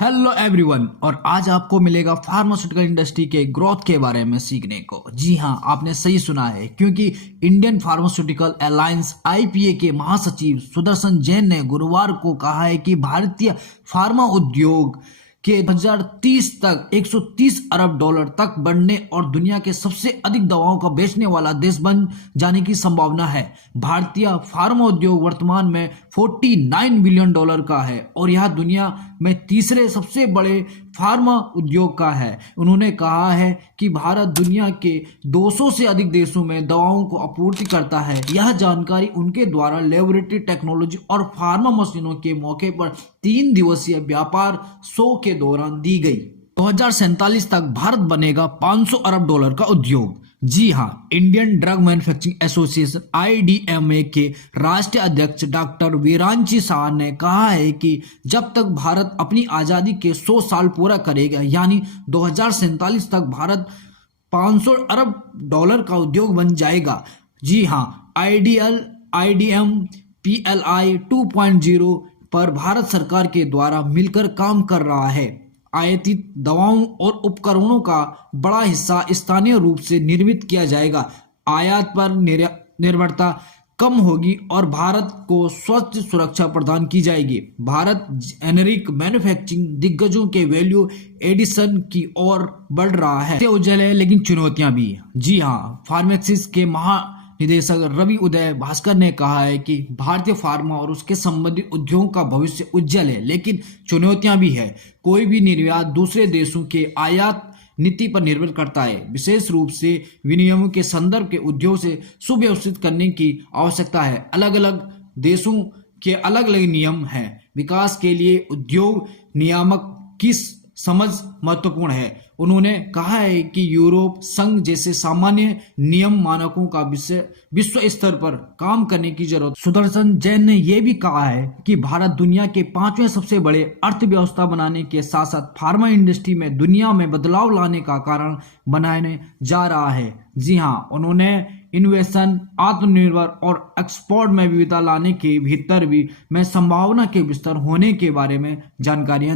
Hello everyone. और आज आपको मिलेगा फार्मास्यूटिकल इंडस्ट्री के ग्रोथ के बारे में सीखने को। जी हाँ, आपने सही सुना है, क्योंकि इंडियन फार्मास्यूटिकल अलायंस आईपीए के महासचिव सुदर्शन जैन ने गुरुवार को कहा है कि भारतीय फार्मा उद्योग के 2030 तक 130 अरब डॉलर तक बढ़ने और दुनिया के सबसे अधिक दवाओं का बेचने वाला देश बन जाने की संभावना है। भारतीय फार्मा उद्योग वर्तमान में 49 बिलियन डॉलर का है और यह दुनिया में तीसरे सबसे बड़े फार्मा उद्योग का है। उन्होंने कहा है कि भारत दुनिया के 200 से अधिक देशों में दवाओं को आपूर्ति करता है। यह जानकारी उनके द्वारा लेबोरेटरी टेक्नोलॉजी और फार्मा मशीनों के मौके पर 3 दिवसीय व्यापार शो के दौरान दी गई। 2047 तक भारत बनेगा 500 अरब डॉलर का उद्योग। जी हाँ, इंडियन ड्रग मैन्युफैक्चरिंग एसोसिएशन आईडीएमए के राष्ट्रीय अध्यक्ष डॉक्टर वीरांची शाह ने कहा है कि जब तक भारत अपनी आजादी के 100 साल पूरा करेगा, यानी 2047 तक भारत 500 अरब डॉलर का उद्योग बन जाएगा। जी हाँ, आईडीएम पीएलआई 2.0 पर भारत सरकार के द्वारा मिलकर काम कर रहा है। आयातित दवाओं और उपकरणों का बड़ा हिस्सा स्थानीय रूप से निर्मित किया जाएगा। आयात पर निर्भरता कम होगी और भारत को स्वच्छ सुरक्षा प्रदान की जाएगी। भारत जेनेरिक मैन्युफैक्चरिंग दिग्गजों के वैल्यू एडिशन की ओर बढ़ रहा है। उज्जवल है, लेकिन चुनौतियां भी हैं। जी हाँ, फार्मेसिस के निदेशक रवि उदय भास्कर ने कहा है कि भारतीय फार्मा और उसके संबंधित उद्योगों का भविष्य उज्जवल है, लेकिन चुनौतियां भी है। कोई भी निर्यात दूसरे देशों के आयात नीति पर निर्भर करता है, विशेष रूप से विनियमों के संदर्भ के उद्योग से सुव्यवस्थित करने की आवश्यकता है। अलग अलग देशों के अलग अलग नियम हैं। विकास के लिए उद्योग नियामक की समझ महत्वपूर्ण है। उन्होंने कहा है कि यूरोप संघ जैसे सामान्य नियम मानकों का विश्व स्तर पर काम करने की जरूरत। सुदर्शन जैन ने यह भी कहा है कि भारत दुनिया के 5वें सबसे बड़े अर्थव्यवस्था बनाने के साथ साथ फार्मा इंडस्ट्री में दुनिया में बदलाव लाने का कारण बनाने जा रहा है। जी हाँ, उन्होंने इनोवेशन, आत्मनिर्भर और एक्सपोर्ट में विविधता लाने के भीतर भी में संभावना के विस्तार होने के बारे में जानकारियां